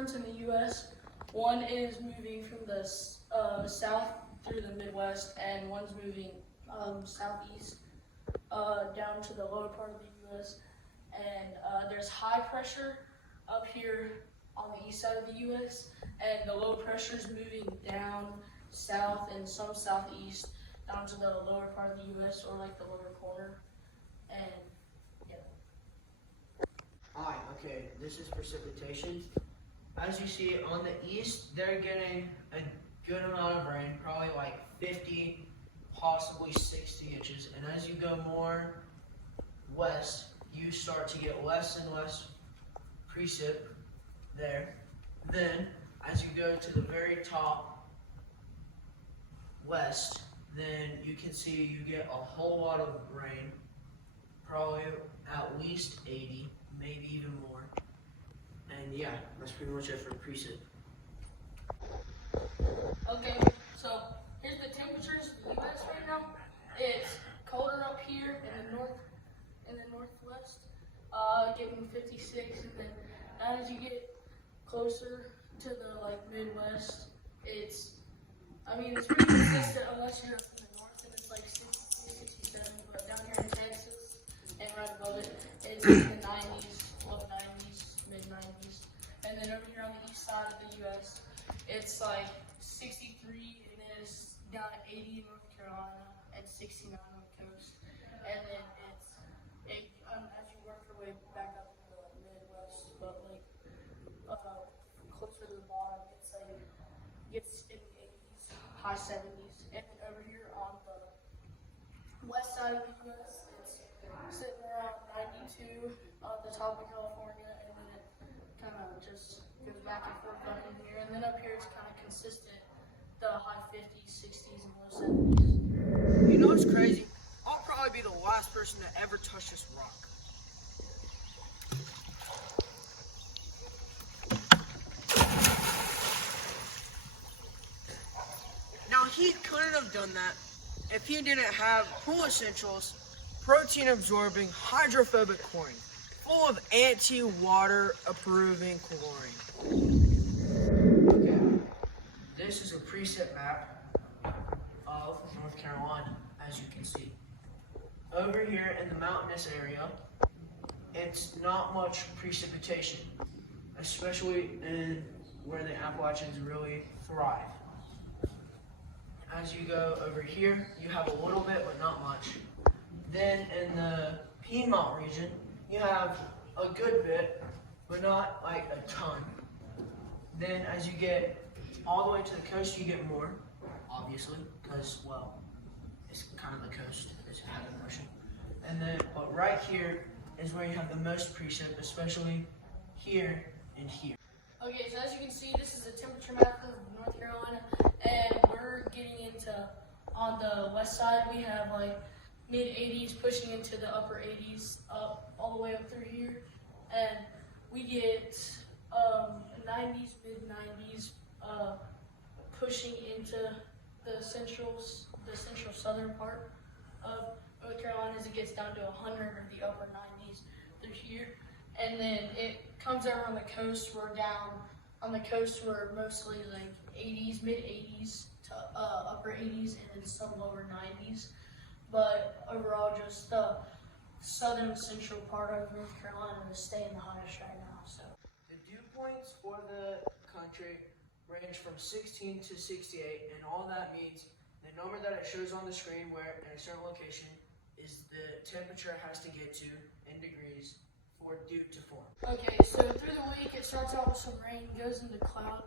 fronts in the U.S. One is moving from the south through the Midwest, and one's moving southeast down to the lower part of the U.S. And there's high pressure up here on the east side of the U.S., and the low pressure is moving down south and some southeast down to the lower part of the U.S. or like the lower corner. And yeah. Alright, okay, this is precipitation. As you see on the east, they're getting a good amount of rain, probably like 50, possibly 60 inches. And as you go more west, you start to get less and less precip there. Then, as you go to the very top west, then you can see you get a whole lot of rain, probably at least 80, maybe even more. And yeah, that's pretty much it for precip. Okay, so here's the temperatures in the U.S. right now. It's colder up here in the northwest, getting 56, and then as you get closer to the Midwest, it's pretty consistent unless you're up in the north and it's like 60, 67, but down here in Texas and right above it, it's in the 90s, low 90s, mid 90s. And then over here on the east side of the U.S., it's like 63, and then it's down at 80 in North Carolina and 69 on the coast. And then as you work your way back up to the Midwest, but closer to the bottom, gets in the 80s, high 70s. And then over here on the west side of the U.S., it's sitting around 92 on the top of California, and then it kind of just goes back and forth up in here. And then up here it's kind of consistent, the high 50s, 60s, and low 70s. You know what's crazy? I'll probably be the last person to ever touch this rock. Now he couldn't have done that if he didn't have Pool Essentials protein absorbing hydrophobic chlorine, full of anti-water approving chlorine. Okay, this is a precip map of North Carolina, as you can see. Over here in the mountainous area, it's not much precipitation, especially in where the Appalachians really thrive. As you go over here, you have a little bit, but not much. Then in the Piedmont region, you have a good bit, but not like a ton. Then as you get all the way to the coast, you get more, obviously, because, well, it's kind of the coast, it's half an ocean. And then, but right here is where you have the most precip, especially here and here. Okay, so as you can see, this is a temperature map of North Carolina, and we're getting into, on the west side, we have like mid 80s pushing into the upper 80s, up all the way up through here, and we get 90s, mid 90s, pushing into the central southern part of North Carolina as it gets down to 100 or the upper 90s through here. And then it comes over on the coast. We're down on the coast. We're mostly like 80s, mid 80s to upper 80s, and then some lower 90s. But overall, just the southern central part of North Carolina is staying the hottest right now. So the dew points for the country range from 16 to 68, and all that means the number that it shows on the screen where in a certain location is the temperature it has to get to in degrees for dew to form. Okay, so through the week it starts out with some rain, goes into clouds,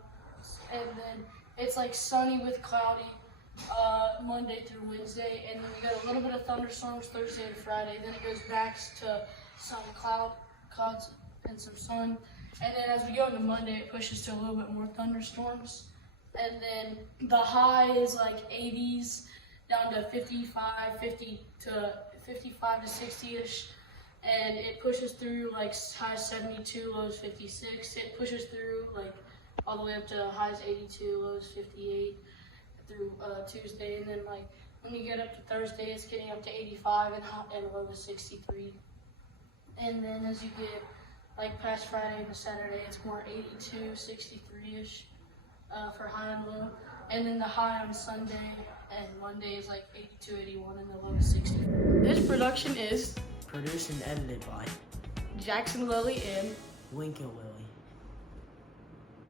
and then it's like sunny with cloudy Monday through Wednesday, and then we got a little bit of thunderstorms Thursday and Friday. Then it goes back to some clouds and some sun, and then as we go into Monday it pushes to a little bit more thunderstorms, and then the high is like 80s down to 55 to 60ish. And it pushes through like highs 72, lows 56. It pushes through like all the way up to highs 82, lows 58 through Tuesday. And then like when you get up to Thursday, it's getting up to 85 and low to 63. And then as you get Like past Friday to Saturday, it's more 82, 63-ish for high and low. And then the high on Sunday and Monday is like 82, 81, and the low is 60. This production is Produced and edited by Jackson Lilly and Lincoln Will.